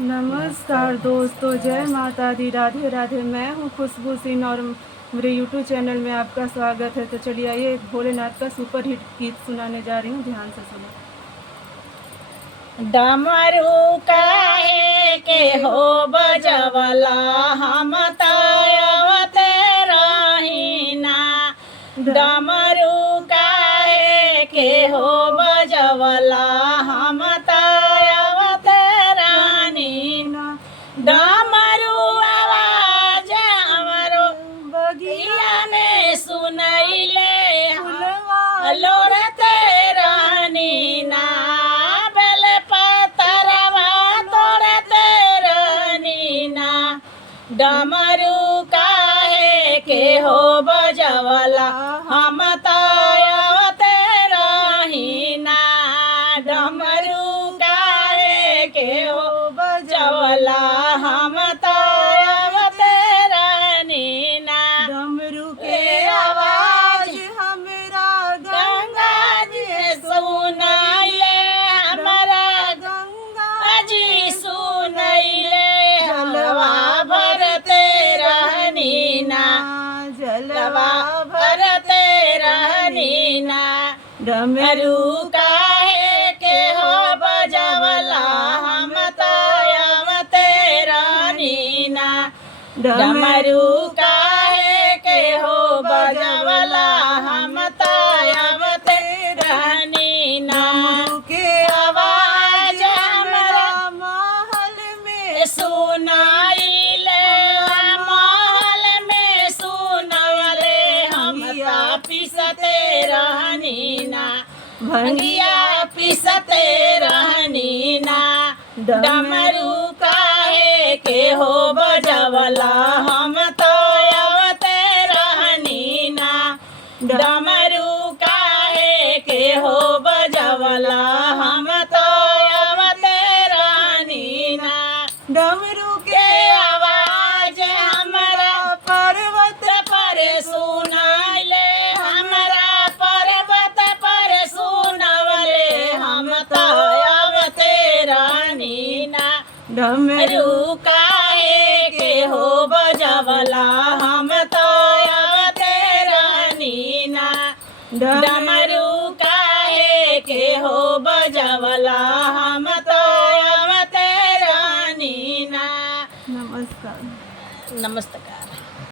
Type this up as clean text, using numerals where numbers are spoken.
नमस्कार दोस्तों, जय माता दी, राधे राधे। मैं हूँ खुशबू सिंह और मेरे यूट्यूब चैनल में आपका स्वागत है। तो चलिए आइए एक भोलेनाथ का सुपर हिट गीत सुनाने जा रही हूँ, ध्यान से सुनो। डमरू काहे के हो बजवला हम तायवते रहीना। डमरू काहे के हो बजवला हम तायवते रहीना। डमरू आवाज हमरो बगिया में सुनैले लोरते रहनीना। डमरू काहे के हो बजवला हम तायवते रहीना। डमरू काहे के हो बजवला हम तायवते रहीना। डमरू के आवाज हमरा गंगा जी सुनैले, हमरा गंगा जी सुनैले। जलवा भरते रहनीना, जलवा भरते रहनीना। डमरू काहे के हो बजवला हम तायवते रहनीना। डमरू काहे के हो बजवला हम तायवते रहनीना। के आवाज हमरा महल में सुनाइले, महल में सुनवले हम पिसते रहनीना। भंगिया पिसते रहनीना। डमरू काहे के हो बजवला हम तायवते रहनीना। डमरू काहे के हो बजवला हम तायवते रहनीना। डमरू के आवाज हमरा पर्वत पर सुनाइले, हमरा पर्वत पर सुनवले हम तायवते रहनीना। डमरू काहे के हो बजवला हम तायवते रहनीना। डमरू काहे के हो बजवला हम